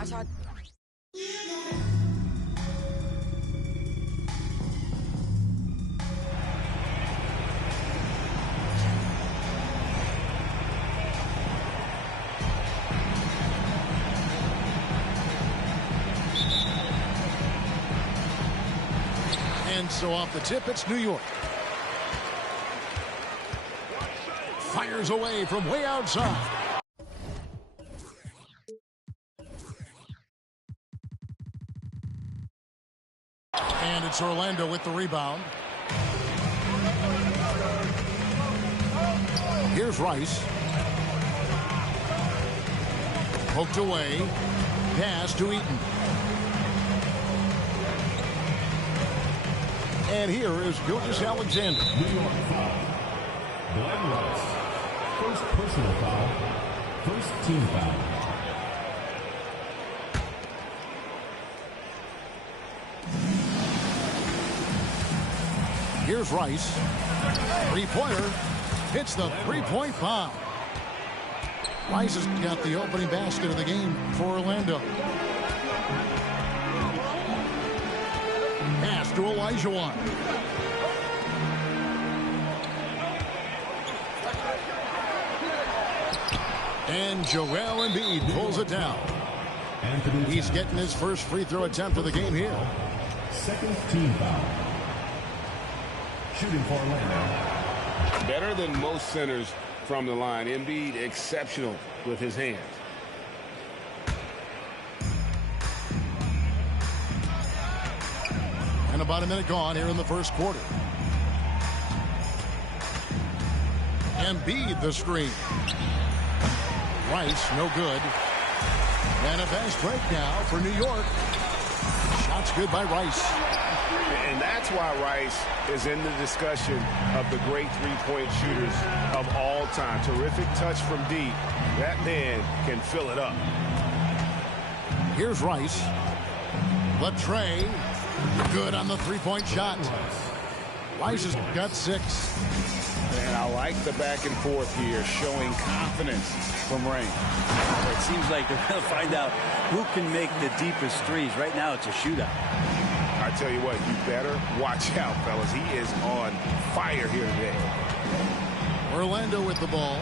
I tried. And so off the tip, it's New York. Fires away from way outside. And it's Orlando with the rebound. Here's Rice. Poked away. Pass to Eaton. And here is Gilgeous-Alexander. New York foul. Glenn Rice. First personal foul. First team foul. Here's Rice. Three-pointer. Hits the three-point bomb. Rice has got the opening basket of the game for Orlando. Pass to Olajuwon. And Joel Embiid pulls it down. He's getting his first free throw attempt of the game here. Second team foul. Shooting for Orlando. Better than most centers from the line. Embiid exceptional with his hands. And about a minute gone here in the first quarter. Embiid the screen. Rice no good. And a fast break now for New York. Shots good by Rice. And that's why Rice is in the discussion of the great three-point shooters of all time. Terrific touch from deep. That man can fill it up. Here's Rice. Latrey. Good on the three-point shot. Rice has got 6. And I like the back and forth here, showing confidence from Rain. It seems like they're going to find out who can make the deepest threes. Right now, it's a shootout. I tell you what, you better watch out, fellas. He is on fire here today. Orlando with the ball.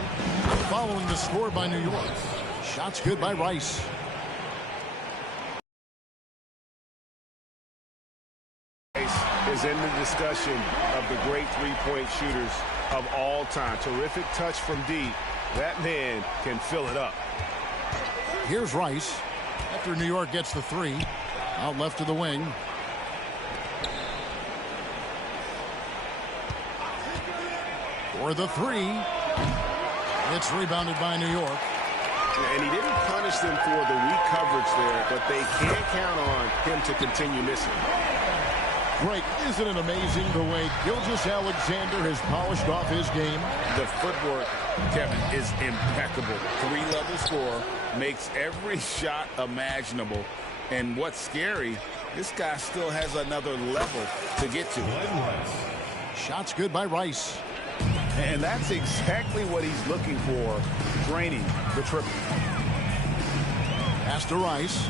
Following the score by New York. Shots good by Rice. Is in the discussion of the great three-point shooters of all time. Terrific touch from deep. That man can fill it up. Here's Rice. After New York gets the 3. Out left to the wing. For the 3. It's rebounded by New York. And he didn't punish them for the weak coverage there, but they can't count on him to continue missing. Great. Isn't it amazing the way Gilgeous-Alexander has polished off his game? The footwork, Kevin, is impeccable. 3-level scorer, makes every shot imaginable. And what's scary, this guy still has another level to get to. Shots good by Rice. And that's exactly what he's looking for, draining the triple. Pass to Rice.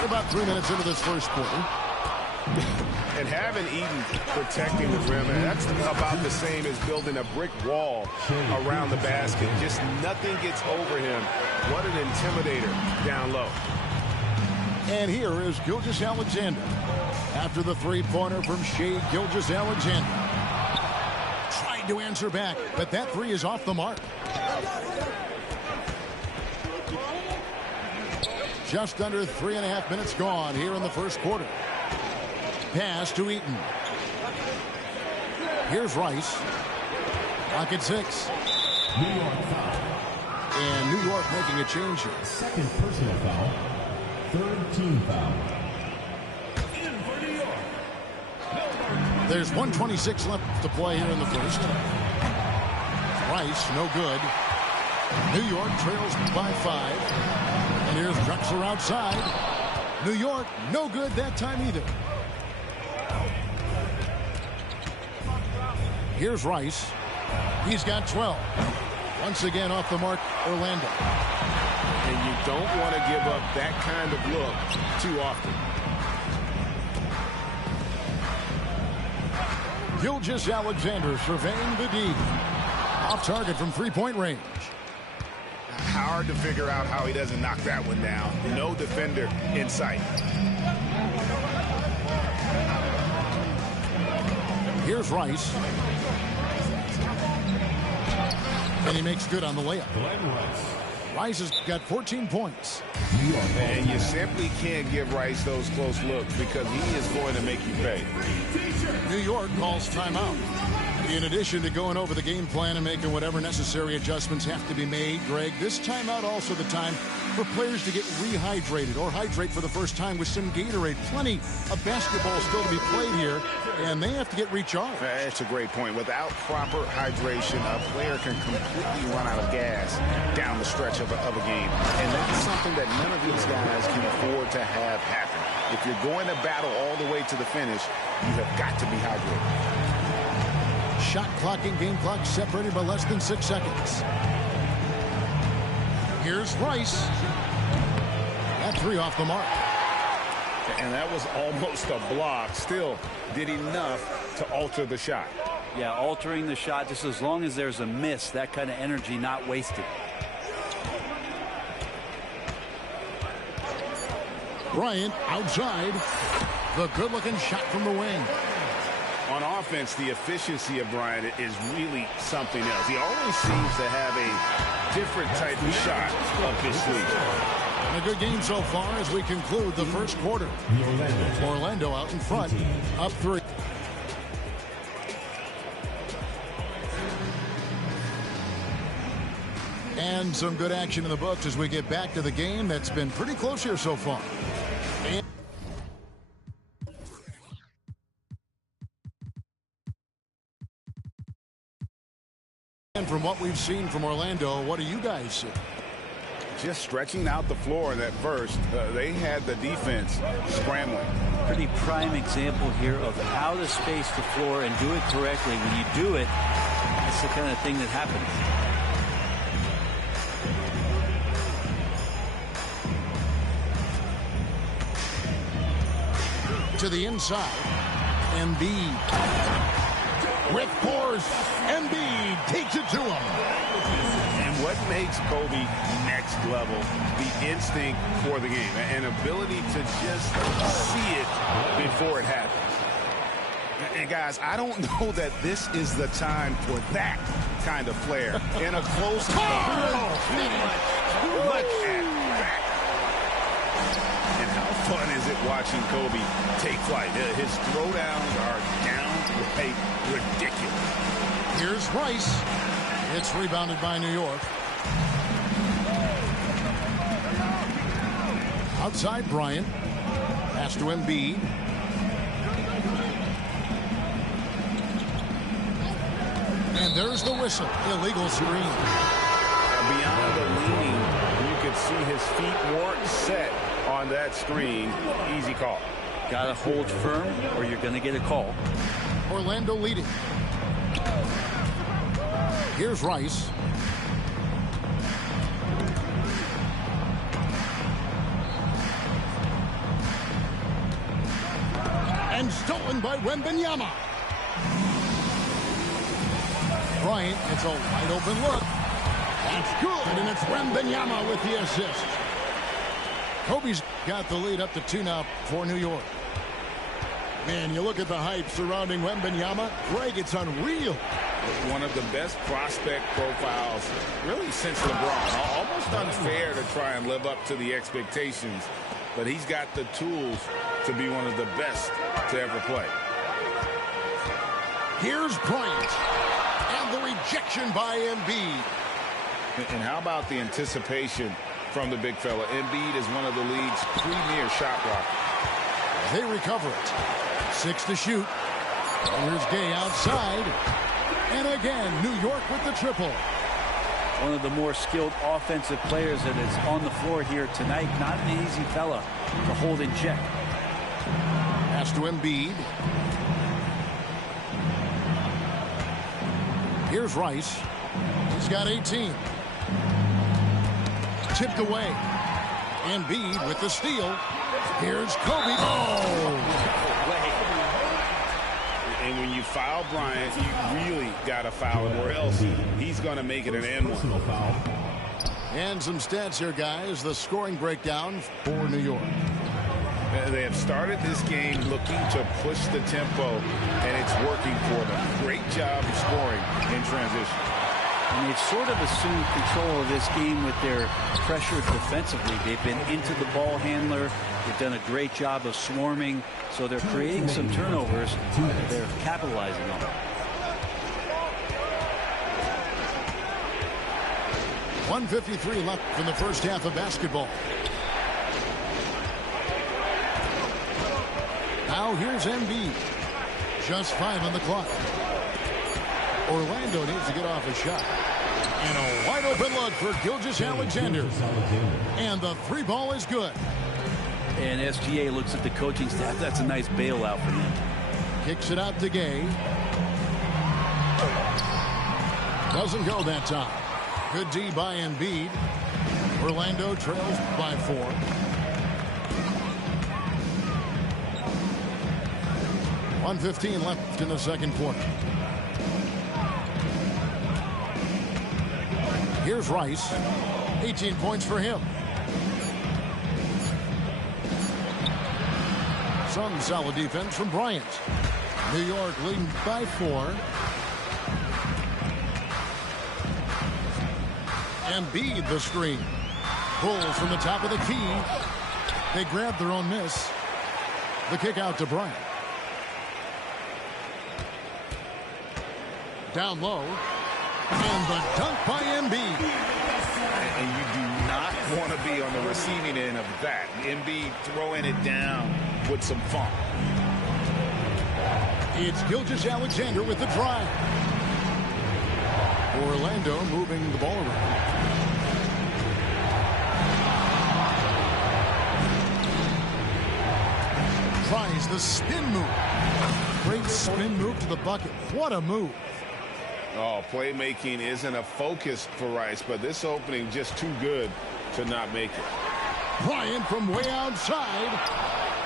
We're about 3 minutes into this first quarter. And having Eaton protecting the rim, that's about the same as building a brick wall around the basket. Just nothing gets over him. What an intimidator down low. And here is Gilgeous-Alexander. After the three-pointer from Shai Gilgeous-Alexander. Tried to answer back, but that 3 is off the mark. Just under 3.5 minutes gone here in the first quarter. Pass to Eaton. Here's Rice. Clock at 6. New York foul. And New York making a change here. Second personal foul. Third team foul. There's 1:26 left to play here in the first. Rice, no good. New York trails by 5. And here's Drexler outside. New York, no good that time either. Here's Rice. He's got 12. Once again off the mark, Orlando. And you don't want to give up that kind of look too often. Gilgeous-Alexander surveying the D. Off target from three-point range. Hard to figure out how he doesn't knock that one down. No defender in sight. Here's Rice. And he makes good on the layup. Rice has got 14 points. And you simply can't give Rice those close looks because he is going to make you pay. New York calls timeout. In addition to going over the game plan and making whatever necessary adjustments have to be made, Greg, this timeout also the time for players to get rehydrated or hydrate for the first time with some Gatorade. Plenty of basketball still to be played here, and they have to get recharged. That's a great point. Without proper hydration, a player can completely run out of gas down the stretch of a game. And that's something that none of these guys can afford to have happen. If you're going to battle all the way to the finish, you have got to be hydrated. Shot clock and game clock separated by less than 6 seconds. Here's Rice. That three off the mark. And that was almost a block. Still did enough to alter the shot. Yeah, altering the shot just as long as there's a miss, that kind of energy not wasted. Bryant outside. The good-looking shot from the wing. On offense, the efficiency of Bryant is really something else. He always seems to have a different type of shot up his sleeve. And a good game so far as we conclude the first quarter. Orlando out in front, up 3. And some good action in the books as we get back to the game that's been pretty close here so far. And from what we've seen from Orlando, what do you guys see? Just stretching out the floor in that first. They had the defense scrambling. Pretty prime example here of how to space the floor and do it correctly. When you do it, that's the kind of thing that happens. To the inside. Embiid. With force, Embiid takes it to him. And what makes Kobe next level? The instinct for the game. An ability to just see it before it happens. And guys, I don't know that this is the time for that kind of flair. In a close game. Look at that. And how fun is it watching Kobe take flight? His throwdowns are downright ridiculous. Here's Rice. It's rebounded by New York. Outside Bryant. Pass to Embiid. And there's the whistle. Illegal screen. Beyond the leaning, you could see his feet weren't set on that screen. Easy call. Got to hold firm or you're going to get a call. Orlando leading. Here's Rice. And stolen by Wembanyama. Bryant, it's a wide open look. That's good, and it's Wembanyama with the assist. Kobe's got the lead up to 2 now for New York. Man, you look at the hype surrounding Wembanyama. Greg, it's unreal. One of the best prospect profiles really since LeBron. Almost unfair to try and live up to the expectations, but he's got the tools to be one of the best to ever play. Here's Bryant. And the rejection by Embiid. And how about the anticipation from the big fella? Embiid is one of the league's premier shot blockers. They recover it. 6 to shoot. And here's Gay outside. And again, New York with the triple. One of the more skilled offensive players that is on the floor here tonight. Not an easy fella to hold in check. Pass to Embiid. Here's Rice. He's got 18. Tipped away. Embiid with the steal. Here's Kobe. Oh! And when you foul Bryant, you really got to foul him, or else he's going to make it an N1. And some stats here, guys. The scoring breakdown for New York. They have started this game looking to push the tempo, and it's working for them. Great job of scoring in transition. And they've sort of assumed control of this game with their pressure defensively. They've been into the ball handler. They've done a great job of swarming. So they're creating some turnovers. They're capitalizing on them. 1:53 left in the first half of basketball. Now here's Embiid. Just 5 on the clock. Orlando needs to get off a shot. And a wide open look for Gilgeous-Alexander. And the 3 ball is good. And SGA looks at the coaching staff. That's a nice bailout for them. Kicks it out to Gay. Doesn't go that time. Good D by Embiid. Orlando trails by 4. .115 left in the second quarter. Here's Rice. 18 points for him. Some solid defense from Bryant. New York leading by 4. Embiid the screen. Pulls from the top of the key. They grab their own miss. The kick out to Bryant. Down low. And the dunk by Embiid. And you do not want to be on the receiving end of that. Embiid throwing it down with some funk. It's Gilgeous-Alexander with the drive. Orlando moving the ball around. Tries the spin move. Great spin move to the bucket. What a move. Oh, playmaking isn't a focus for Rice, but this opening just too good to not make it. Bryant from way outside.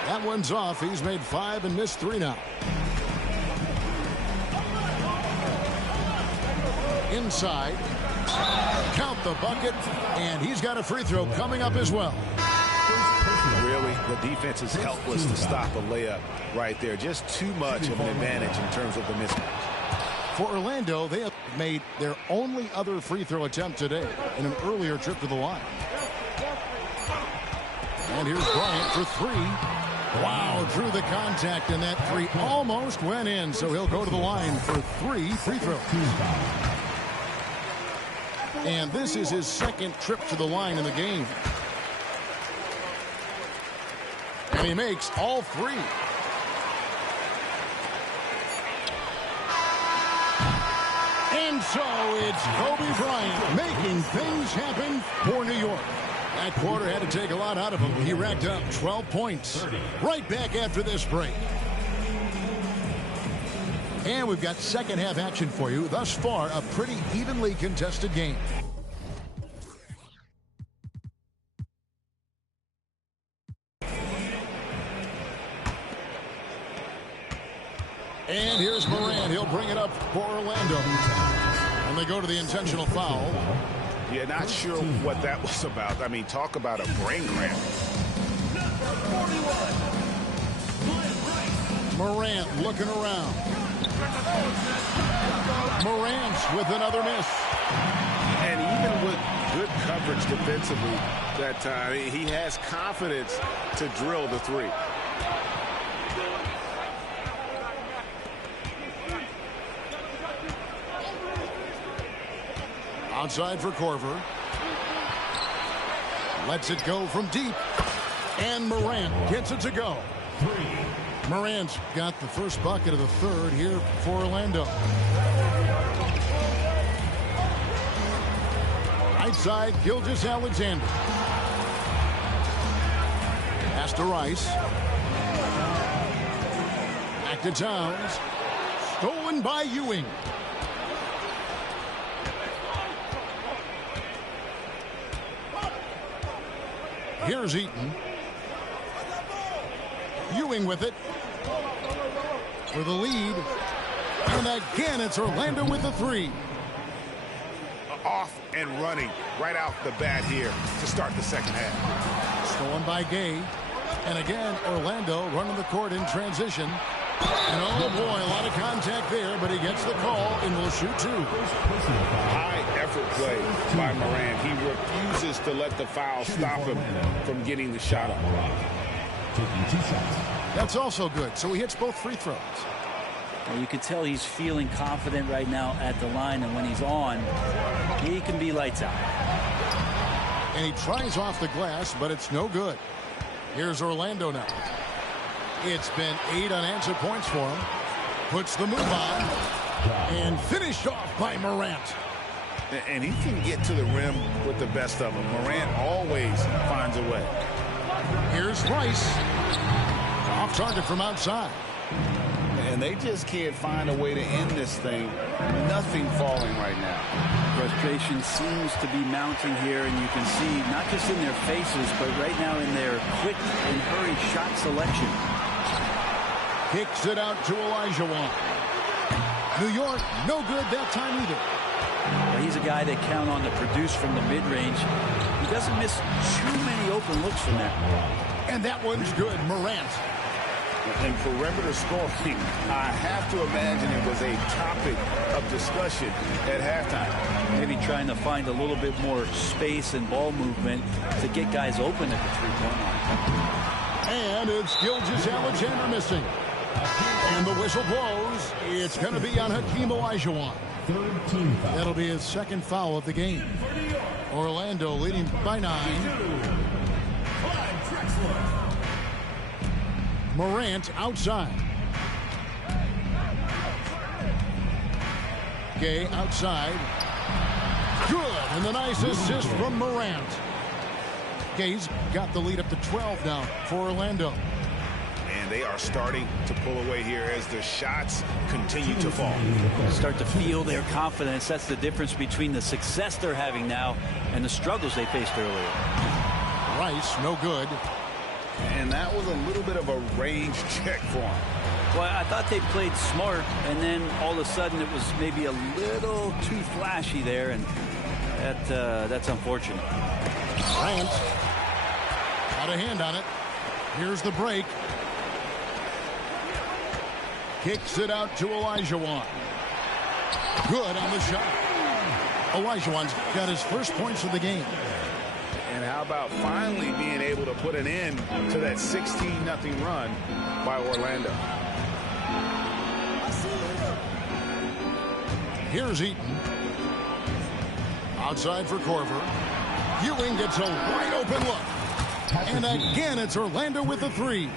That one's off. He's made 5 and missed 3 now. Inside. Count the bucket. And he's got a free throw coming up as well. Really, the defense is helpless to stop a layup right there. Just too much of an advantage in terms of the mismatch. For Orlando, they have made their only other free throw attempt today in an earlier trip to the line. And here's Bryant for 3. Wow, drew the contact, and that 3 almost went in, so he'll go to the line for 3 free throws. And this is his second trip to the line in the game. And he makes all 3. And so it's Kobe Bryant making things happen for New York. That quarter had to take a lot out of him. He racked up 12 points. Right back after this break. And we've got second half action for you. Thus far, a pretty evenly contested game. And here's Morant. He'll bring it up for Orlando. And they go to the intentional foul. Yeah, not sure what that was about. I mean, talk about a brain cramp. Morant looking around. Morant with another miss. And even with good coverage defensively that time, he has confidence to drill the 3. Outside for Korver. Lets it go from deep. And Morant gets it to go. 3. Morant's got the first bucket of the third here for Orlando. Right side, Gilgeous-Alexander. Pass to Rice. Back to Towns. Stolen by Ewing. Here's Eaton. Ewing with it. For the lead. And again, it's Orlando with the three. Off and running right off the bat here to start the second half. Stolen by Gay. And again, Orlando running the court in transition. And oh boy, a lot of contact there, but he gets the call and will shoot two. High effort play by Morant. He refuses to let the foul stop him from getting the shot up. Taking 2 shots. That's also good. So he hits both free throws. Well, you can tell he's feeling confident right now at the line, and when he's on, he can be lights out. And he tries off the glass, but it's no good. Here's Orlando now. It's been 8 unanswered points for him. Puts the move on. And finished off by Morant. And he can get to the rim with the best of them. Morant always finds a way. Here's Rice. Off target from outside. And they just can't find a way to end this thing. Nothing falling right now. Frustration seems to be mounting here, and you can see not just in their faces, but right now in their quick and hurried shot selection. Kicks it out to Olajuwon. New York, no good that time either. Well, he's a guy they count on to produce from the mid-range. He doesn't miss too many open looks from there. And that one's good. Morant. And perimeter scoring, I have to imagine it was a topic of discussion at halftime. Maybe trying to find a little bit more space and ball movement to get guys open at the three-point line. And it's Gilgeous-Alexander missing. And the whistle blows. It's going to be on Hakeem Olajuwon. Third team foul. That'll be his second foul of the game. Orlando leading by 9. Morant outside. Gay outside. Good. And the nice assist from Morant. Gay's got the lead up to 12 now for Orlando. And they are starting to pull away here as the shots continue to fall. Start to feel their confidence. That's the difference between the success they're having now and the struggles they faced earlier. Rice, no good. And that was a little bit of a range check for him. Well, I thought they played smart, and then all of a sudden it was maybe a little too flashy there, and that's unfortunate. Bryant got a hand on it. Here's the break. Kicks it out to Olajuwon. Good on the shot. Olajuwon's got his first points of the game. And how about finally being able to put an end to that 16-0 run by Orlando. Here's Eaton. Outside for Korver. Ewing gets a wide open look. And again, it's Orlando with the three.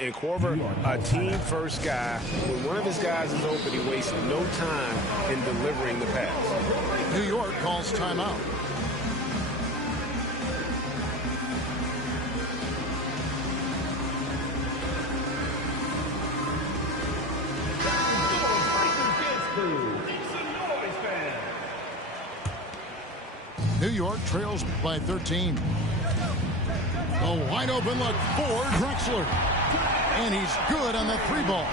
And Korver, a team-first guy. When one of his guys is open, he wastes no time in delivering the pass. New York calls timeout. New York trails by 13. A wide open look for Drexler. And he's good on the three ball.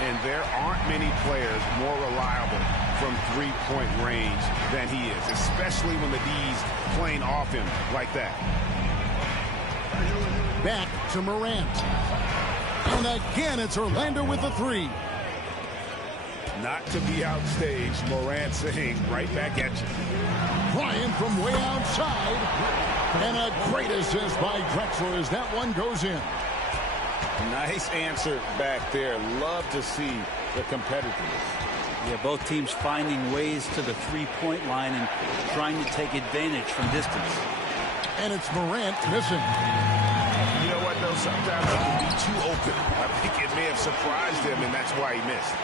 And there aren't many players more reliable from three-point range than he is, especially when the D's playing off him like that. Back to Morant. And again, it's Orlando with the three. Not to be outstaged, Morant saying right back at you. Bryant from way outside. And a great assist by Drexler as that one goes in. Nice answer back there. Love to see the competitiveness. Yeah, both teams finding ways to the three-point line and trying to take advantage from distance. And it's Morant missing. You know what, though? Sometimes it can be too open. I think it may have surprised him, and that's why he missed.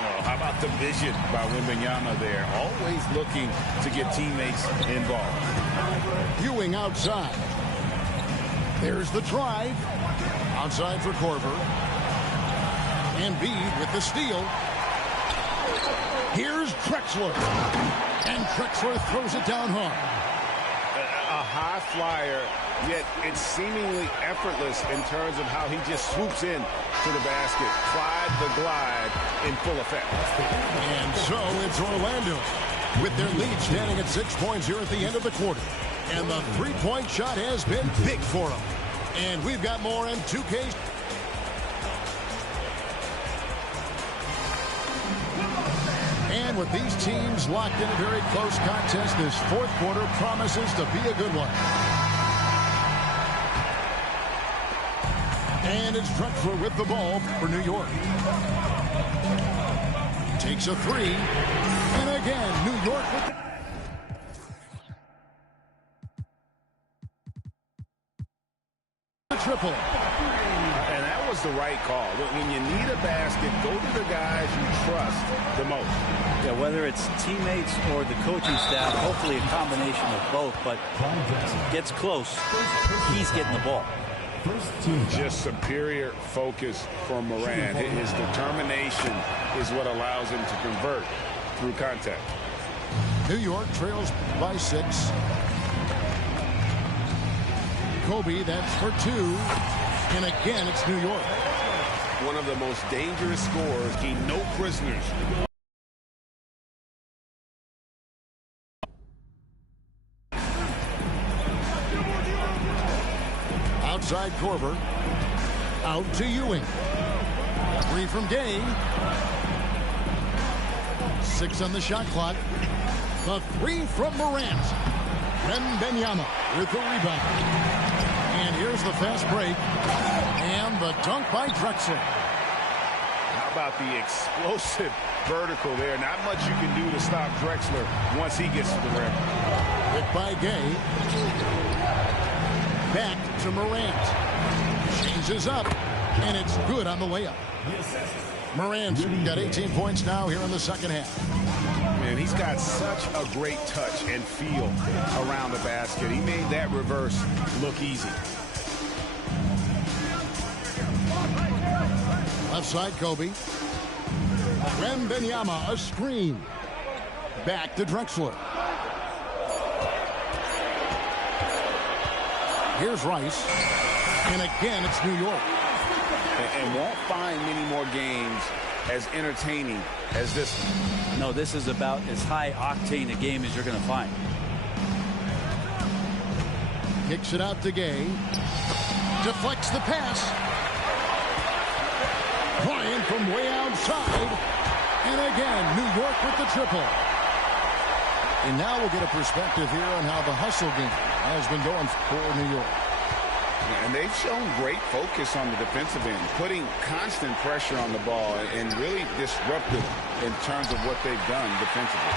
Oh, how about the vision by Wembanyama there? Always looking to get teammates involved. Ewing outside. There's the drive. Outside for Korver. Embiid with the steal. Here's Drexler. And Drexler throws it down hard. a high flyer, yet it's seemingly effortless in terms of how he just swoops in to the basket. Clyde the glide in full effect. And so it's Orlando with their lead standing at 6 points here at the end of the quarter. And the three-point shot has been big for them. And we've got more in 2K. And with these teams locked in a very close contest, this fourth quarter promises to be a good one. And it's Drexler with the ball for New York. Takes a three. And again, New York with the triple. And that was the right call. When you need a basket, go to the guys you trust the most. Yeah, whether it's teammates or the coaching staff, hopefully a combination of both, but gets close, he's getting the ball. Just superior focus from Morant. His determination is what allows him to convert through contact. New York trails by 6. Kobe, that's for 2. And again, it's New York. One of the most dangerous scorers. He no prisoners. Outside Korver. Out to Ewing. 3 from Gay. 6 on the shot clock. The 3 from Morant. Wembanyama with the rebound. And here's the fast break. And the dunk by Drexler. How about the explosive vertical there? Not much you can do to stop Drexler once he gets to the rim. Hit by Gay. Back to Morant. Changes up. And it's good on the layup. Morant's got 18 points now here in the second half. Man, he's got such a great touch and feel around the basket. He made that reverse look easy. Left side, Kobe. Wembanyama, a screen. Back to Drexler. Here's Rice. And again, it's New York. And won't find many more games as entertaining as this one. No, this is about as high octane a game as you're going to find. Kicks it out to Gay. Deflects the pass. Bryant from way outside. And again, New York with the triple. And now we'll get a perspective here on how the hustle game has been going for New York. And they've shown great focus on the defensive end, putting constant pressure on the ball and really disruptive in terms of what they've done defensively.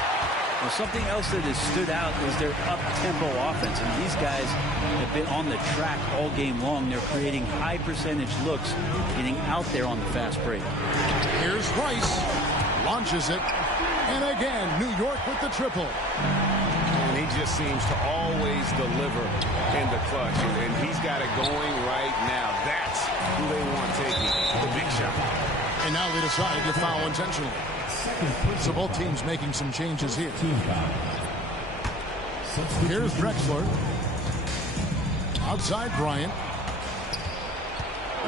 Well, something else that has stood out is their up-tempo offense. And these guys have been on the track all game long. They're creating high-percentage looks, getting out there on the fast break. Here's Rice. Launches it. And again, New York with the triple. And he just seems to always deliver in the clutch. And he's got it going right now. That's who they want taking the big shot. And now they decide to foul intentionally. So both teams making some changes here. Here's Drexler. Outside Bryant.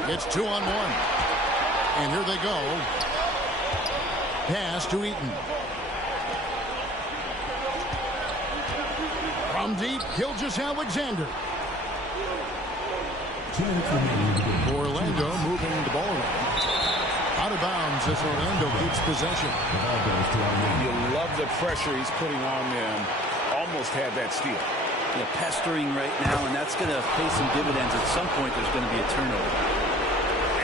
It's 2-on-1. And here they go. Pass to Eaton. From deep, Gilgeous-Alexander. Orlando moving the ball around. Out of bounds as Orlando keeps possession. You love the pressure he's putting on them. Almost had that steal. Yeah, pestering right now, and that's going to pay some dividends. At some point, there's going to be a turnover.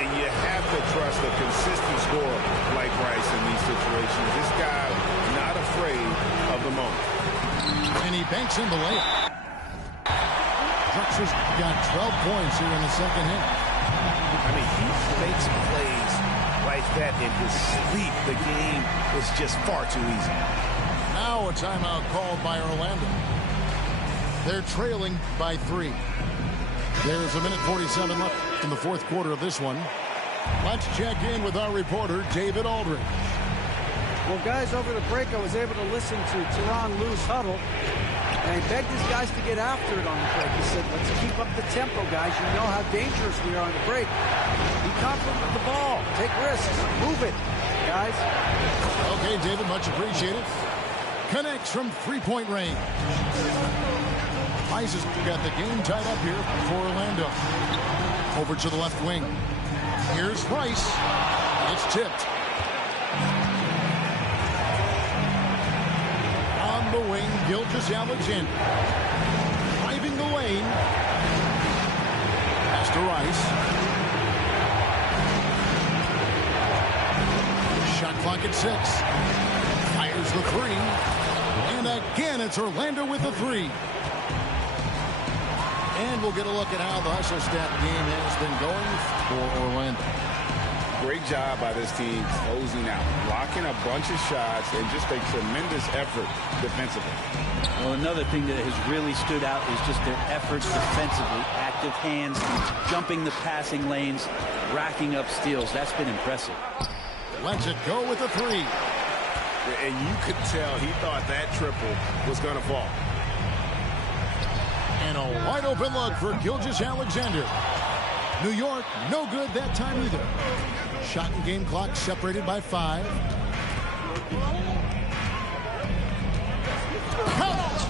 And you have to trust a consistent scorer like Rice in these situations. This guy not afraid of the moment. And he banks in the layup. Drexler's got 12 points here in the second half. I mean, he makes plays like that in his sleep. The game is just far too easy. Now a timeout called by Orlando. They're trailing by 3. There's a minute 47 left in the fourth quarter of this one. Let's check in with our reporter, David Aldridge. Well, guys, over the break, I was able to listen to Tyronn Lue's huddle, and they begged his guys to get after it on the break. He said, let's keep up the tempo, guys. You know how dangerous we are on the break. Be confident with the ball. Take risks. Move it, guys. Okay, David, much appreciated. Connects from three-point range. Rice has got the game tied up here for Orlando. Over to the left wing. Here's Rice. It's tipped. On the wing, Gilgeous-Alexander. Driving the lane. Pass to Rice. Shot clock at 6. Fires the three. And again, it's Orlando with the three. And we'll get a look at how the hustle stat game has been going for Orlando. Great job by this team closing out, blocking a bunch of shots, and just a tremendous effort defensively. Well, another thing that has really stood out is just their efforts defensively. Active hands, jumping the passing lanes, racking up steals. That's been impressive. Lets it go with a three. And you could tell he thought that triple was going to fall. And a wide open look for Gilgeous-Alexander. New York, no good that time either. Shot and game clock separated by 5. Count!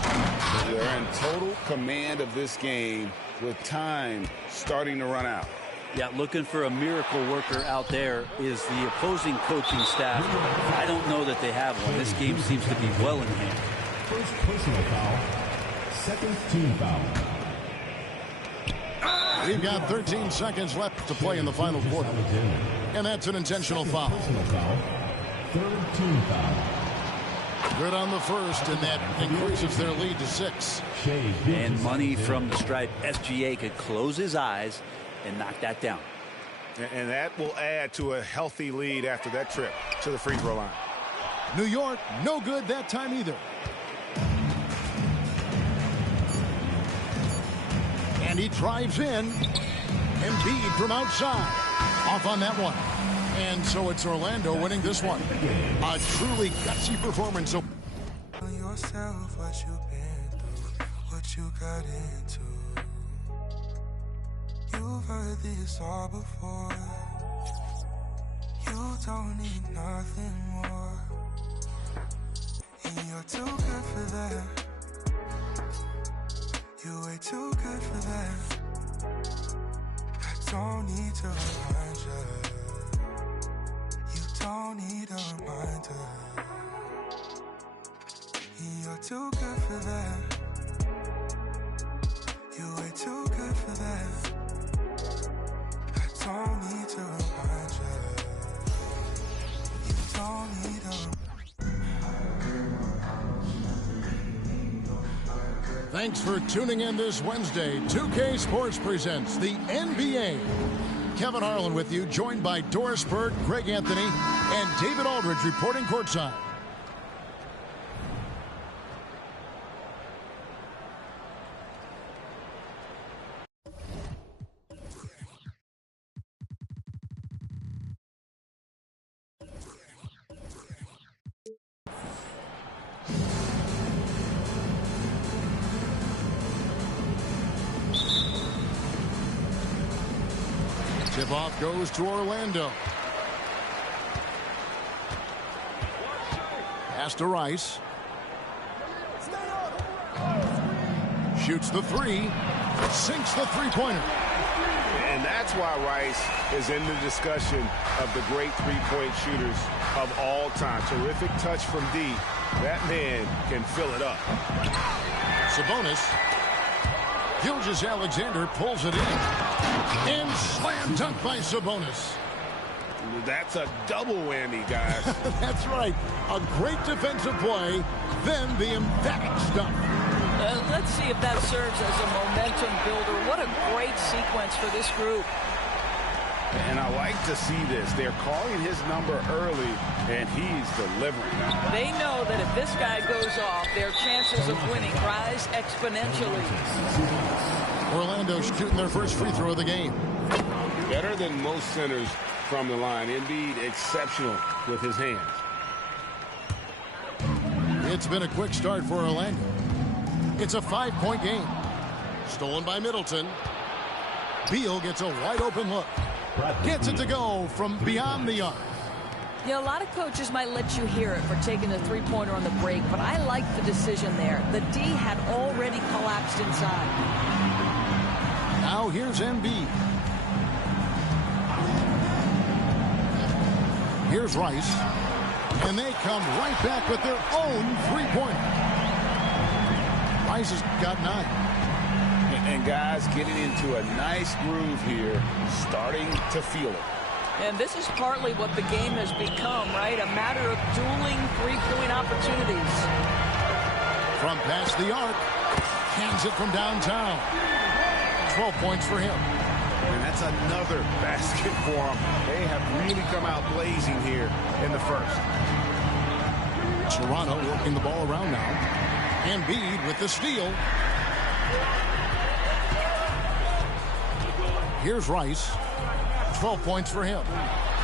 They're in total command of this game with time starting to run out. Yeah, looking for a miracle worker out there is the opposing coaching staff. I don't know that they have one. This game seems to be well in hand. First personal foul. Second team foul. We've got 13 seconds left to play in the final quarter. And that's an intentional foul. Personal foul. Third team foul. Good on the first, and that increases their lead to 6. And money from the stripe. SGA could close his eyes and knock that down. And that will add to a healthy lead after that trip to the free throw line. New York, no good that time either. And he drives in. Embiid from outside. Off on that one. And so it's Orlando winning this one. A truly gutsy performance. So yourself what you've been through, what you got into. You've heard this all before. You don't need nothing more. And you're too good for that. You're way too good for that. I don't need to remind you. You don't need a reminder. You're too good for that. You're way too good for that. I don't need to remind you. You don't need a thanks for tuning in this Wednesday. 2K Sports presents the NBA. Kevin Harlan with you, joined by Doris Burke, Greg Anthony, and David Aldridge reporting courtside. Tip-off goes to Orlando. Pass to Rice. Shoots the three. Sinks the three-pointer. And that's why Rice is in the discussion of the great three-point shooters of all time. Terrific touch from D. That man can fill it up. Sabonis. Gilgeous-Alexander pulls it in. And slam dunk by Sabonis. That's a double whammy, guys. That's right. A great defensive play, then the emphatic stuff. Let's see if that serves as a momentum builder. What a great sequence for this group. And I like to see this. They're calling his number early, and he's delivering. They know that if this guy goes off, their chances of winning rise exponentially. Orlando shooting their first free throw of the game. Better than most centers from the line. Embiid exceptional with his hands. It's been a quick start for Orlando. It's a 5-point game. Stolen by Middleton. Beal gets a wide open look. Gets it to go from beyond the arc. You know, a lot of coaches might let you hear it for taking the three-pointer on the break, but I like the decision there. The D had already collapsed inside. Now here's Embiid. Here's Rice. And they come right back with their own three-pointer. Rice has got 9. And guys getting into a nice groove here, starting to feel it. And this is partly what the game has become, right? A matter of dueling three-point opportunities. From past the arc, hands it from downtown. 12 points for him. And that's another basket for them. They have really come out blazing here in the first. Toronto working the ball around now. Embiid with the steal. Here's Rice. 12 points for him.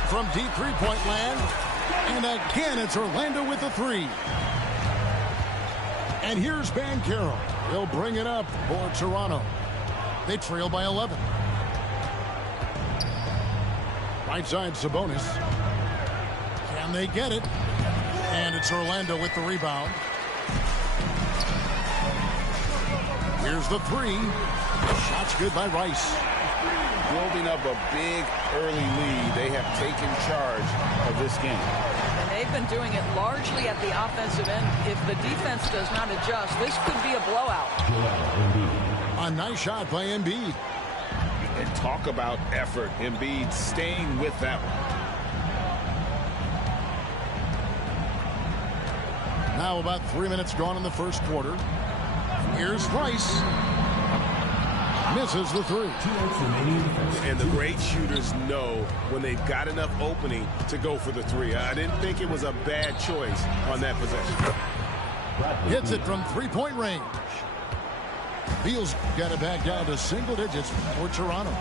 From deep three-point land. And again, it's Orlando with the 3. And here's Banchero. He'll bring it up for Toronto. They trail by 11. Right side, Sabonis. Can they get it? And it's Orlando with the rebound. Here's the 3. Shot's good by Rice. Building up a big early lead. They have taken charge of this game. And they've been doing it largely at the offensive end. If the defense does not adjust, this could be a blowout. A nice shot by Embiid. And talk about effort. Embiid staying with that one. Now about 3 minutes gone in the first quarter. Here's Rice. Misses the 3. And the great shooters know when they've got enough opening to go for the 3. I didn't think it was a bad choice on that possession. Hits it from three-point range. Beal's got it back down to single digits for Toronto.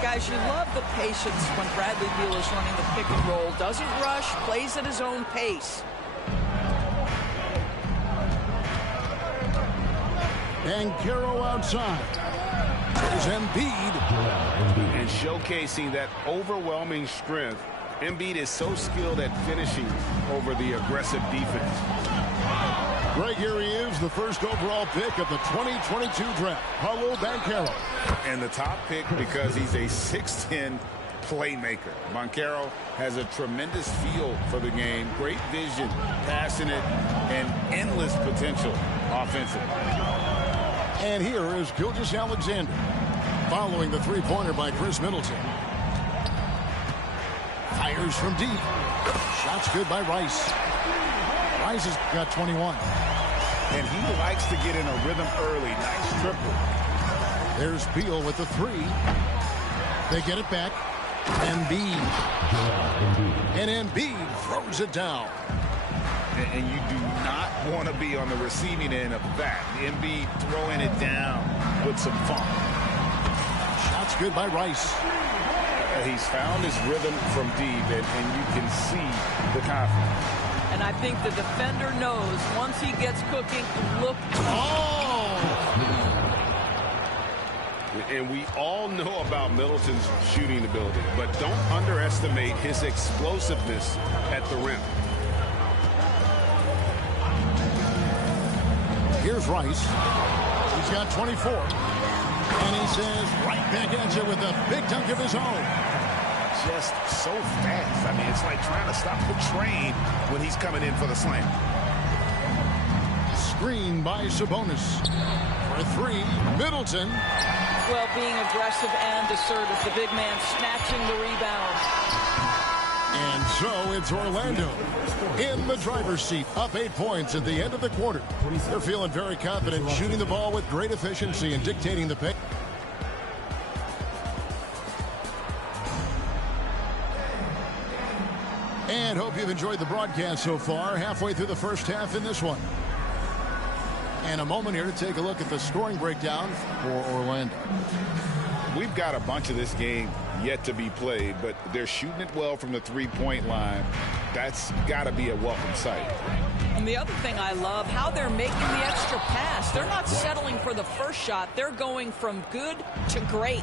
Guys, you love the patience when Bradley Beal is running the pick and roll. Doesn't rush, plays at his own pace. Banchero outside. There's Embiid. And showcasing that overwhelming strength. Embiid is so skilled at finishing over the aggressive defense. Greg, here he is, the first overall pick of the 2022 draft, Paolo Banchero. And the top pick because he's a 6'10" playmaker. Banchero has a tremendous feel for the game, great vision, passionate, and endless potential offensively. And here is Gilgeous-Alexander, following the three-pointer by Chris Middleton. Fires from deep. Shot's good by Rice. Rice has got 21. And he likes to get in a rhythm early. Nice triple. There's Beal with the 3. They get it back. Embiid. And Embiid throws it down. And you do not want to be on the receiving end of that. Embiid throwing it down with some funk. Shot's good by Rice. He's found his rhythm from deep, and you can see the confidence. And I think the defender knows once he gets cooking, look. Oh! And we all know about Middleton's shooting ability, but don't underestimate his explosiveness at the rim. Here's Rice. He's got 24. And he says right back at you with a big dunk of his own. Just so fast. I mean, it's like trying to stop the train when he's coming in for the slam. Screen by Sabonis. For 3, Middleton. Well, being aggressive and assertive. The big man snatching the rebound. And so it's Orlando in the driver's seat, up 8 points at the end of the quarter. They're feeling very confident, shooting the ball with great efficiency and dictating the pace. And hope you've enjoyed the broadcast so far. Halfway through the first half in this one. And a moment here to take a look at the scoring breakdown for Orlando. We've got a bunch of this game yet to be played, but they're shooting it well from the three-point line. That's got to be a welcome sight. And the other thing I love, how they're making the extra pass. They're not settling for the first shot. They're going from good to great.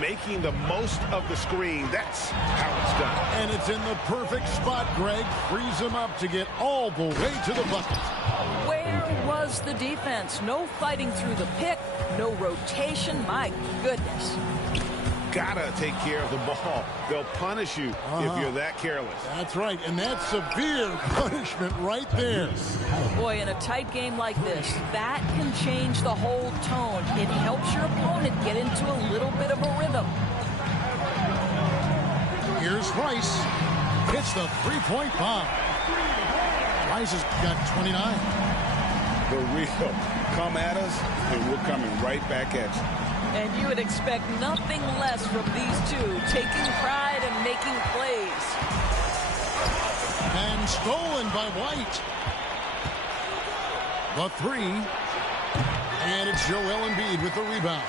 Making the most of the screen. That's how it's done. And it's in the perfect spot, Greg. Frees him up to get all the way to the bucket. Where was the defense? No fighting through the pick, no rotation. My goodness. Gotta take care of the ball. They'll punish you if you're that careless. That's right, and that's severe punishment right there. Boy, in a tight game like this, that can change the whole tone. It helps your opponent get into a little bit of a rhythm. Here's Rice. Hits the three-point bomb. Rice has got 29. The real come at us, and we're coming right back at you. And you would expect nothing less from these two, taking pride and making plays. And stolen by White. The three. And it's Joel Embiid with the rebound.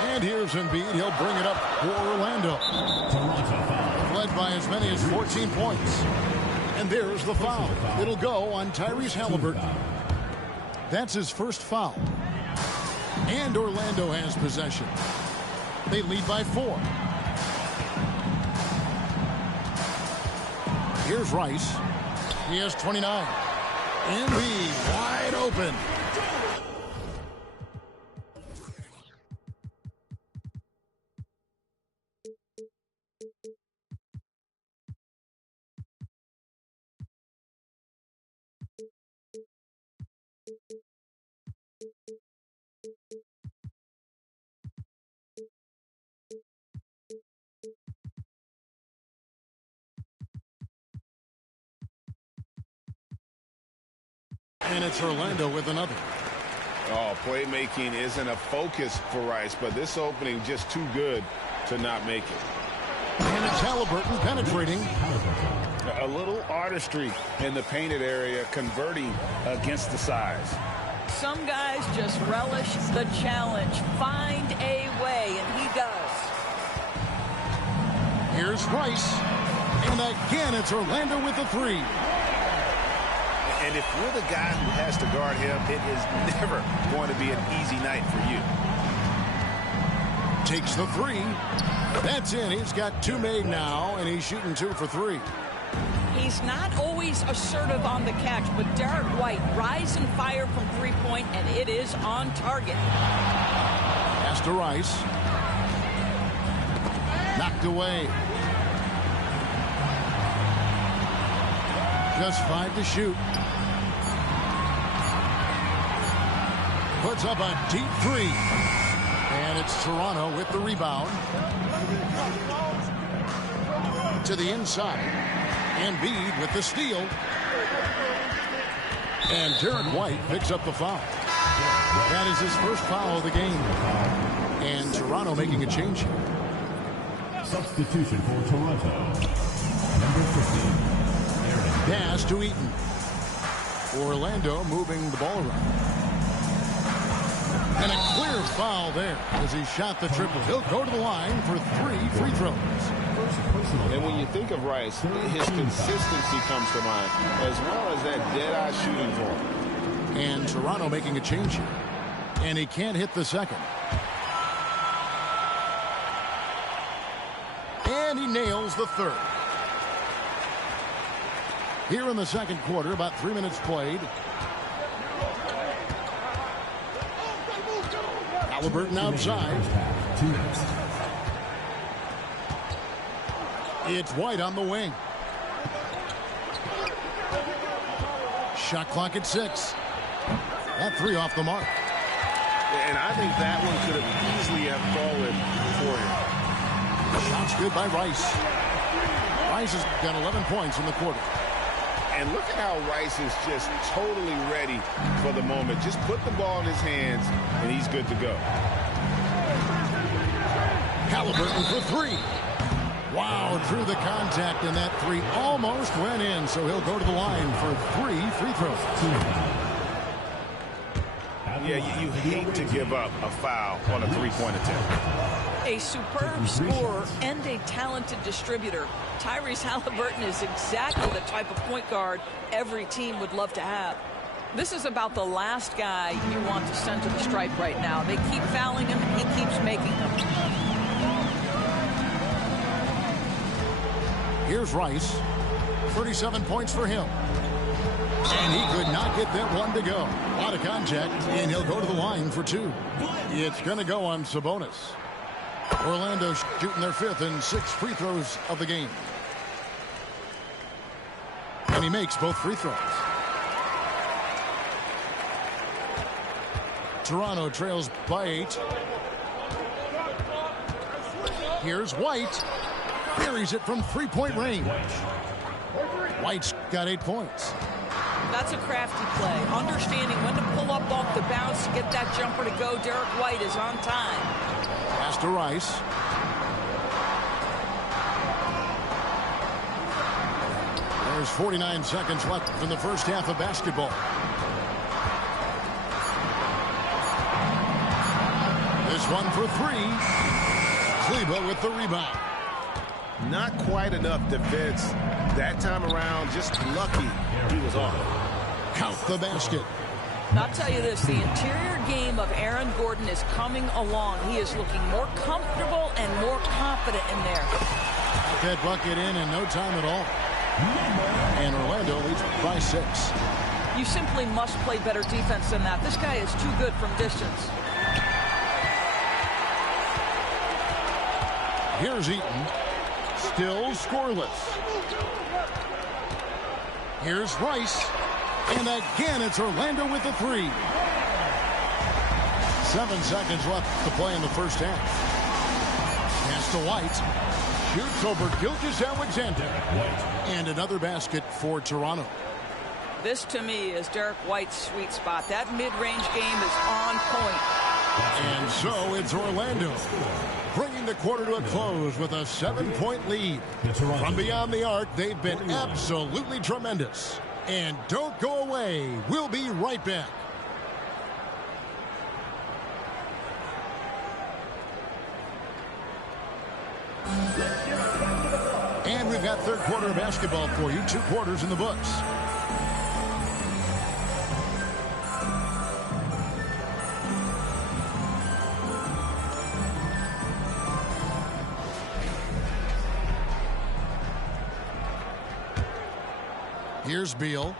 And here's Embiid. He'll bring it up for Orlando. Led by as many as 14 points. And there's the foul. It'll go on Tyrese Halliburton. That's his first foul. And Orlando has possession. They lead by 4. Here's Rice. He has 29. Embiid wide open. And it's Orlando with another. Oh, playmaking isn't a focus for Rice, but this opening just too good to not make it. And it's Halliburton penetrating. A little artistry in the painted area, converting against the size. Some guys just relish the challenge. Find a way, and he does. Here's Rice. And again, it's Orlando with the three. And if you're the guy who has to guard him, it is never going to be an easy night for you. Takes the three. That's in. He's got 2 made now, and he's shooting 2 for 3. He's not always assertive on the catch, but Derek White rise and fire from three-point, and it is on target. Pass to Rice. Knocked away. Just 5 to shoot. Puts up a deep 3. And it's Toronto with the rebound. To the inside. Embiid with the steal. And Derek White picks up the foul. That is his first foul of the game. And Toronto making a change here. Substitution for Toronto. Number 15. Pass to Eaton. Orlando moving the ball around. And a clear foul there as he shot the triple. He'll go to the line for 3 free throws. And when you think of Rice, his consistency comes to mind, as well as that dead-eye shooting form. And Toronto making a change here. And he can't hit the second. And he nails the third. Here in the second quarter, about 3 minutes played. Halliburton outside. It's White on the wing. Shot clock at 6. That 3 off the mark. And I think that one could have easily have fallen for him. Shot's good by Rice. Rice has got 11 points in the quarter. And look at how Rice is just totally ready for the moment. Just put the ball in his hands, and he's good to go. Halliburton for 3. Wow, through the contact, and that 3 almost went in, so he'll go to the line for 3 free throws. Yeah, you hate to give up a foul on a three-point attempt. A superb scorer and a talented distributor. Tyrese Halliburton is exactly the type of point guard every team would love to have. This is about the last guy you want to send to the stripe right now. They keep fouling him, and he keeps making them. Here's Rice. 37 points for him. And he could not get that one to go. A lot of contact, and he'll go to the line for two. It's going to go on Sabonis. Orlando shooting their 5th and 6th free throws of the game. And he makes both free throws. Toronto trails by 8. Here's White. Buries it from three-point range. White's got 8 points. That's a crafty play. Understanding when to pull up off the bounce to get that jumper to go. Derek White is on time. Pass to Rice. There's 49 seconds left in the first half of basketball. This one for 3. Kleber with the rebound. Not quite enough defense that time around. Just lucky he was off. Count the basket. I'll tell you this, the interior game of Aaron Gordon is coming along. He is looking more comfortable and more confident in there. Got that bucket in no time at all. And Orlando leads by 6. You simply must play better defense than that. This guy is too good from distance. Here's Eaton. Still scoreless. Here's Rice. And again, it's Orlando with the 3. 7 seconds left to play in the first half. Pass to White. Shoots over Gilgeous-Alexander. And another basket for Toronto. This, to me, is Derek White's sweet spot. That mid-range game is on point. And so it's Orlando, bringing the quarter to a close with a 7-point lead. From beyond the arc, they've been absolutely tremendous. And don't go away. We'll be right back. And we've got third quarter of basketball for you. 2 quarters in the books. Here's Beal.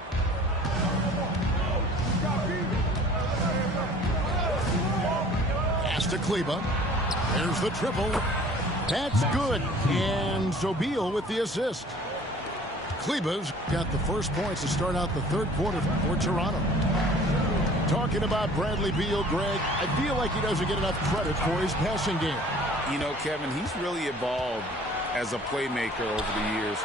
Pass to Kleber. There's the triple. That's good. And so Beal with the assist. Kleber's got the first points to start out the third quarter for Toronto. Talking about Bradley Beal, Greg, I feel like he doesn't get enough credit for his passing game. You know, Kevin, he's really evolved as a playmaker over the years.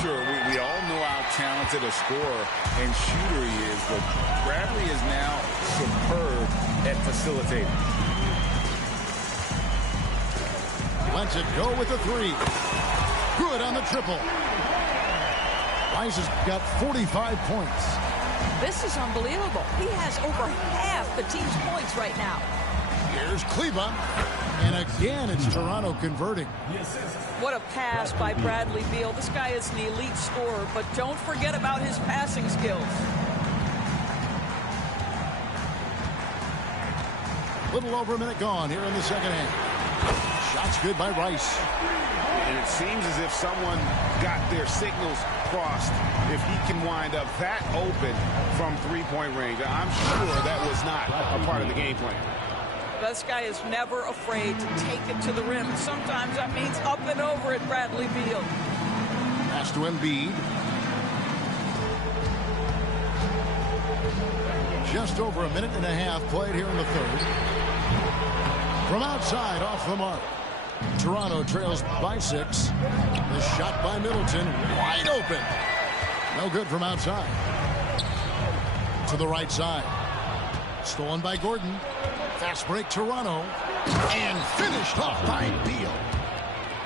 Sure, we all know how talented a scorer and shooter he is, but Bradley is now superb at facilitating. Lets it go with the 3. Good on the triple. Rice has got 45 points. This is unbelievable. He has over half the team's points right now. Here's Kleber. And again, it's Toronto converting. What a pass by Bradley Beal. This guy is an elite scorer, but don't forget about his passing skills. Little over a minute gone here in the second half. Shots good by Rice. And it seems as if someone got their signals crossed. If he can wind up that open from three-point range, I'm sure that was not a part of the game plan. This guy is never afraid to take it to the rim. Sometimes that means up and over at Bradley Beal. Pass to Embiid. Just over a minute and a half played here in the third. From outside, off the mark. Toronto trails by 6. The shot by Middleton, wide open. No good from outside. To the right side. Stolen by Gordon. Fast break Toronto. And finished off by Beal.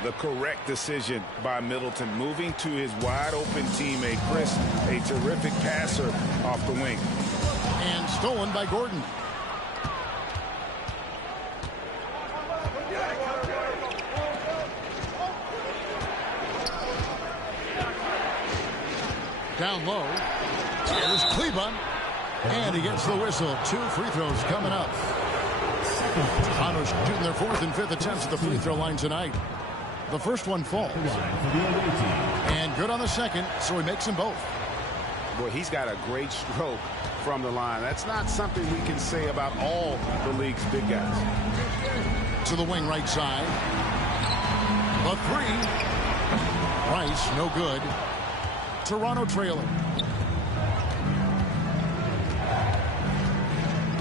The correct decision by Middleton, moving to his wide open teammate Chris, a terrific passer off the wing. And stolen by Gordon. Down low. Here's Kleba. And he gets the whistle. 2 free throws coming up. Toronto's shooting their 4th and 5th attempts at the free throw line tonight. The first one falls. And good on the second, so he makes them both. Boy, he's got a great stroke from the line. That's not something we can say about all the league's big guys. To the wing right side. The 3. Rice, no good. Toronto trailing.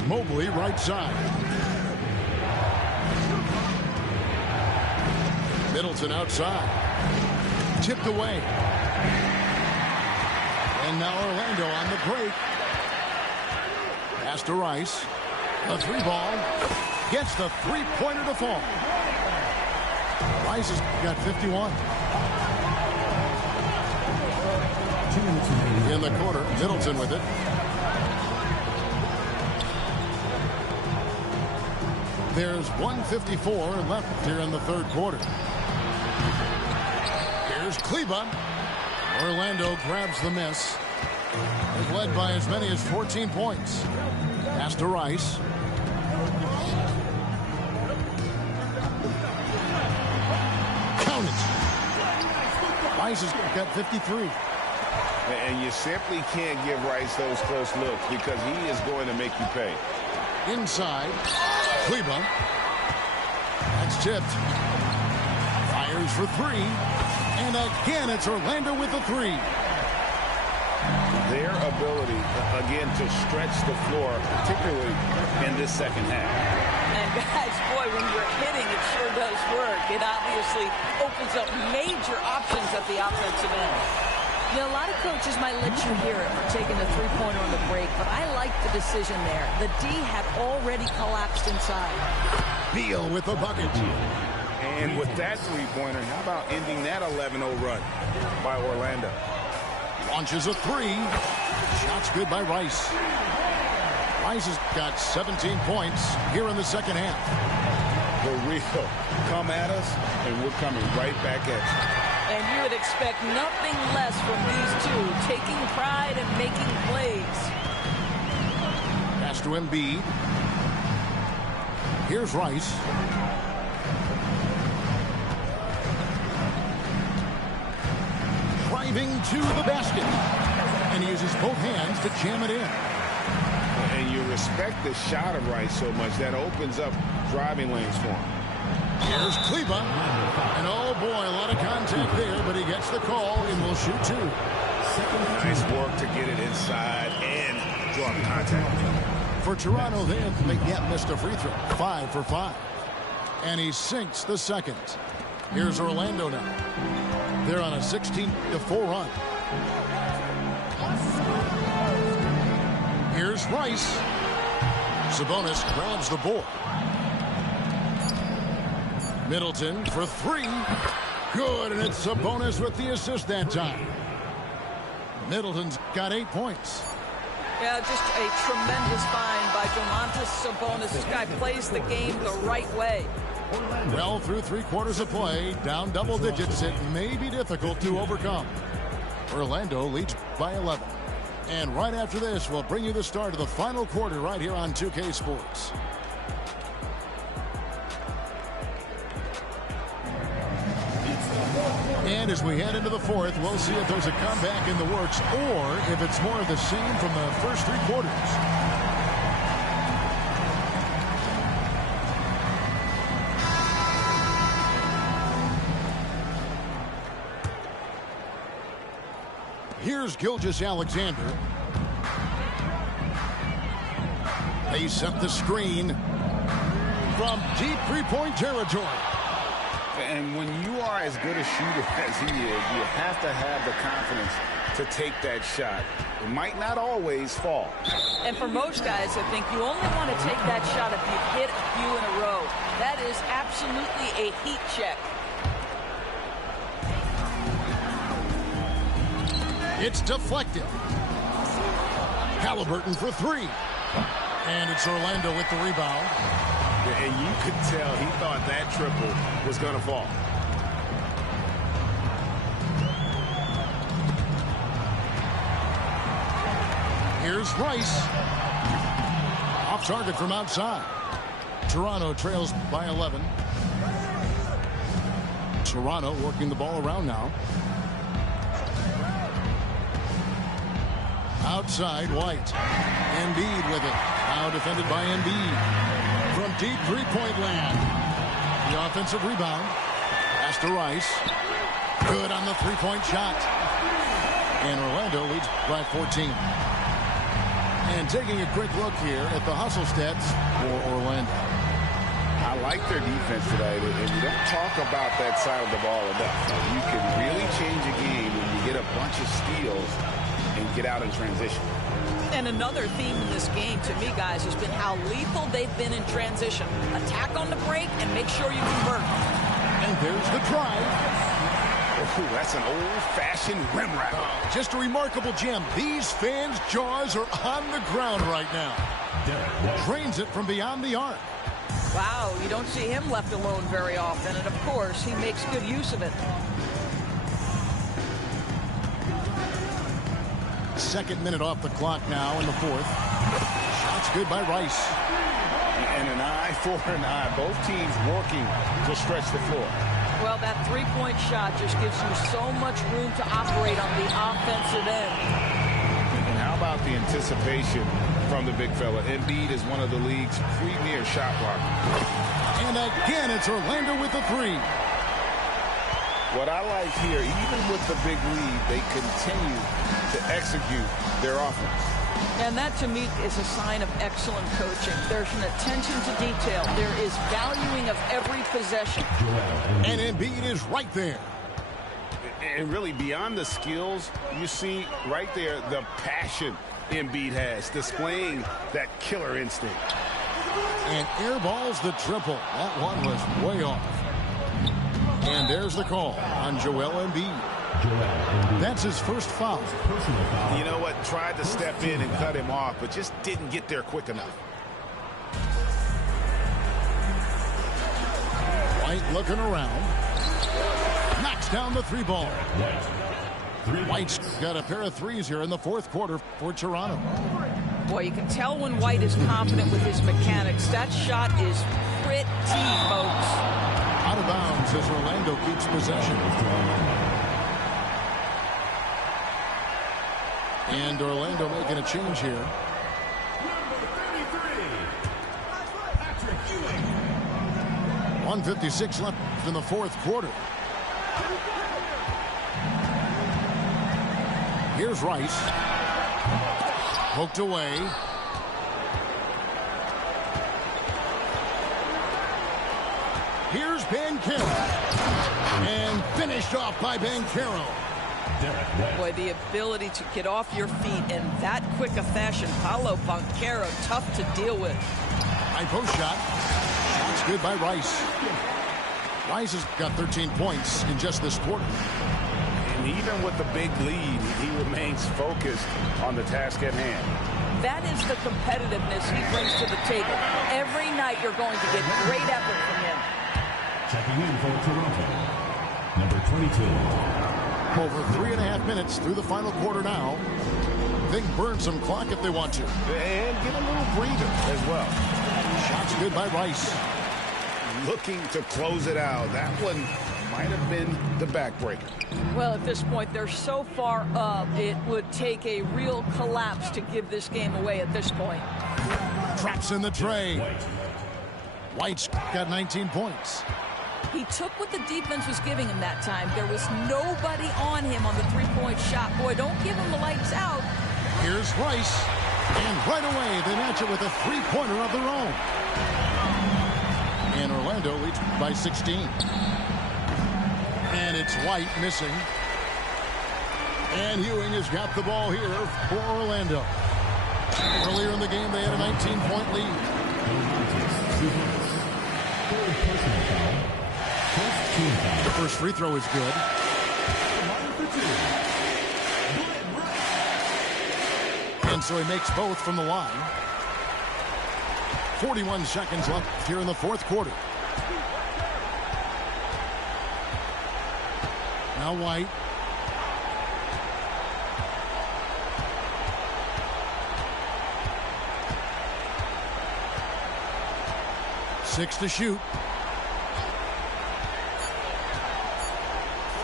Mobley right side. Middleton outside. Tipped away. And now Orlando on the break. Pass to Rice. The 3 ball. Gets the 3-pointer to fall. Rice has got 51. In the corner, Middleton with it. There's 1:54 left here in the third quarter. Here's Kleba. Orlando grabs the miss. Is led by as many as 14 points. Pass to Rice. Count it. Rice has got 53. And you simply can't give Rice those close looks because he is going to make you pay. Inside. Kleba. That's tipped. Fires for 3. And again, it's Orlando with the 3. Their ability, again, to stretch the floor, particularly in this second half. And guys, boy, when you're hitting, it sure does work. It obviously opens up major options at the offensive end. You know, a lot of coaches might let you hear it for taking the 3-pointer on the break, but I like the decision there. The D had already collapsed inside. Beal with the bucket. And with that 3-pointer, how about ending that 11-0 run by Orlando? Launches a 3. Shot's good by Rice. Rice has got 17 points here in the second half. For real. Come at us, and we're coming right back at you. And you would expect nothing less from these two, taking pride and making plays. Pass to Embiid. Here's Rice. Driving to the basket. And he uses both hands to jam it in. And you respect the shot of Rice so much, that opens up driving lanes for him. Here's Kleba. And oh boy, a lot of contact there, but he gets the call and will shoot 2. Nice work to get it inside and draw contact. For Toronto, they have yet missed a free throw. 5 for 5. And he sinks the second. Here's Orlando now. They're on a 16-4 run. Here's Rice. Sabonis grabs the board. Middleton for 3. Good, and it's Sabonis with the assist that time. Middleton's got 8 points. Yeah, just a tremendous find by Domantas Sabonis. This guy plays the game the right way. Well, through 3 quarters of play, down double digits, it may be difficult to overcome. Orlando leads by 11. And right after this, we'll bring you the start of the final quarter right here on 2K Sports. And as we head into the fourth, we'll see if there's a comeback in the works or if it's more of the same from the first 3 quarters. Here's Gilgeous-Alexander. They set the screen from deep 3-point territory. And when you are as good a shooter as he is, you have to have the confidence to take that shot. It might not always fall. And for most guys, I think you only want to take that shot if you've hit a few in a row. That is absolutely a heat check. It's deflected. Halliburton for 3. And it's Orlando with the rebound. And you could tell he thought that triple was going to fall. Here's Rice. Off target from outside. Toronto trails by 11. Toronto working the ball around now. Outside, White. Embiid with it. Now defended by Embiid. From deep three-point land. The offensive rebound. Pass to Rice. Good on the three-point shot. And Orlando leads by 14. And taking a quick look here at the hustle stats for Orlando. I like their defense today, and we don't talk about that side of the ball enough. You can really change a game when you get a bunch of steals and get out in transition. And another theme in this game, to me, guys, has been how lethal they've been in transition. Attack on the break and make sure you convert. And there's the drive. Oh, that's an old-fashioned rim wrap. Just a remarkable gem. These fans' jaws are on the ground right now. Drains it from beyond the arc. Wow, you don't see him left alone very often, and of course, he makes good use of it. Second minute off the clock now in the fourth. Shots good by Rice. And an eye for an eye. Both teams working to stretch the floor. Well, that three-point shot just gives you so much room to operate on the offensive end. And how about the anticipation from the big fella? Embiid is one of the league's premier shot blockers. And again, it's Orlando with the three. What I like here, even with the big lead, they continue to execute their offense. And that, to me, is a sign of excellent coaching. There's an attention to detail. There is valuing of every possession. And Embiid is right there. And really, beyond the skills, you see right there the passion Embiid has, displaying that killer instinct. And airballs the triple. That one was way off. And there's the call on Joel Embiid. That's his first foul. You know what? Tried to step in and cut him off, but just didn't get there quick enough. White looking around. Knocks down the three ball. White's got a pair of threes here in the fourth quarter for Toronto. Boy, you can tell when White is confident with his mechanics. That shot is pretty, folks. Out of bounds as Orlando keeps possession. And Orlando making a change here. Ewing. 1:56 left in the fourth quarter. Here's Rice. Poked away. Here's Banchero. And finished off by Banchero. Boy, the ability to get off your feet in that quick a fashion. Paolo Banchero, tough to deal with. High post shot. Shot's good by Rice. Rice has got 13 points in just this quarter. And even with the big lead, he remains focused on the task at hand. That is the competitiveness he brings to the table. Every night you're going to get great effort from him. Checking in for Toronto, number 22. Over 3.5 minutes through the final quarter now. They can burn some clock if they want to. And get a little breather as well. Shots good by Rice. Looking to close it out. That one might have been the backbreaker. Well, at this point, they're so far up, it would take a real collapse to give this game away at this point. Traps in the tray. White's got 19 points. He took what the defense was giving him that time. There was nobody on him on the three-point shot. Boy, don't give him the lights out. Here's Rice. And right away, they match it with a three-pointer of their own. And Orlando leads by 16. And it's White missing. And Ewing has got the ball here for Orlando. Earlier in the game, they had a 19-point lead. The first free throw is good. And so he makes both from the line. 41 seconds left here in the fourth quarter. Now White. 6 to shoot.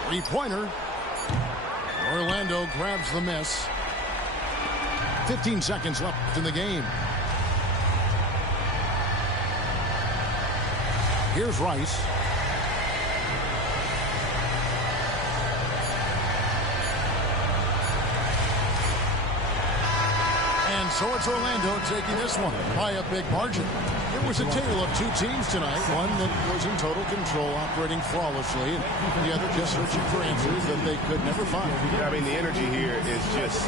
Three-pointer. Orlando grabs the miss. 15 seconds left in the game. Here's Rice. And so it's Orlando taking this one by a big margin. It was a tale of two teams tonight, one that was in total control, operating flawlessly, and the other just searching for answers that they could never find. I mean, the energy here is just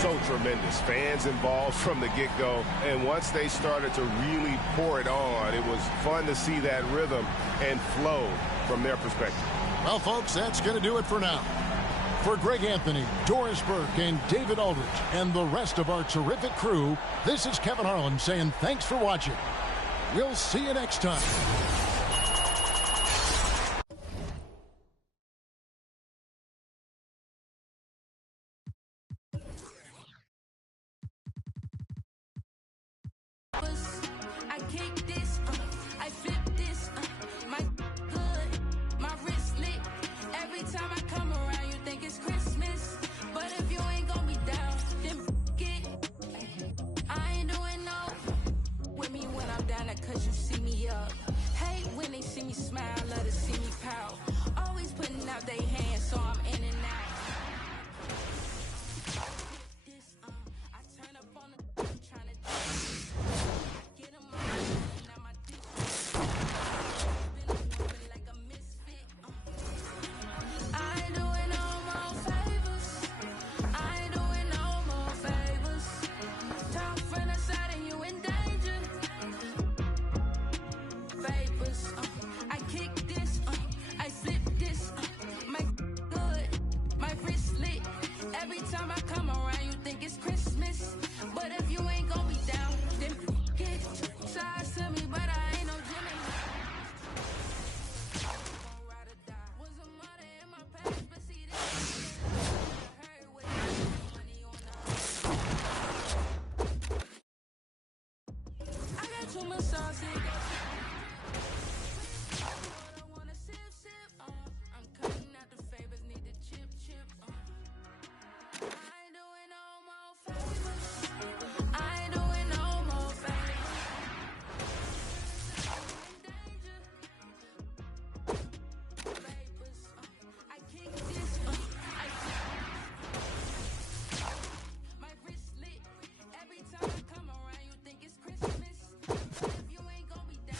so tremendous. Fans involved from the get-go, and once they started to really pour it on, it was fun to see that rhythm and flow from their perspective. Well, folks, that's going to do it for now. For Greg Anthony, Doris Burke, and David Aldridge, and the rest of our terrific crew, this is Kevin Harlan saying thanks for watching. We'll see you next time. I kick this, I flip this, my good, my wrist lit. Every time I come around, you think it's Christmas. But if you ain't gonna be down, then get. I ain't doing no with me when I'm down there, cause you see me up. Hate when they see me smile, love to see me pout. Always putting out their hands, so I'm in and out. This, I turn up on the trying to get them on my dick. Been moving like a misfit. I ain't doing no more favors. I ain't doing no more favors. Talk from the side and you in danger. Vapors, I kick this, I flip this, my good, my wrist lit. Every time I come around, you think it's Christmas. But if you ain't gonna be down, then get size to me, but I ain't no Jimmy. Ride or die. Was a mother in my past, but see this. Heard with money on the. I got too much sauce in. I'm cutting out the favors, need the chip. I ain't doing no more favors. I ain't doing no more favors. Vapors, I kick this, I my wrist lit. Every time I come around, you think it's Christmas. But if you ain't gonna be down.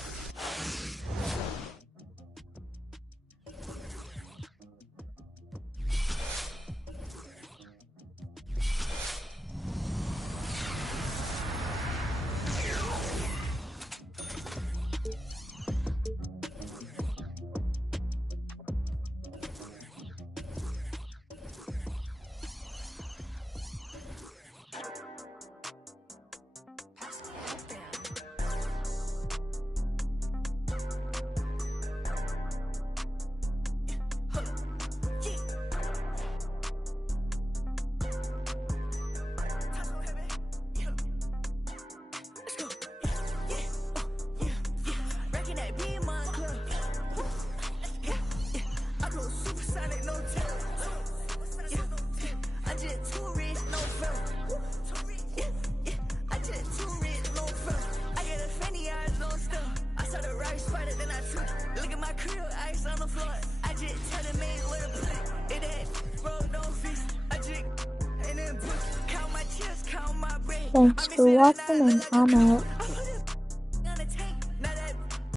Thanks for watching and I'm out.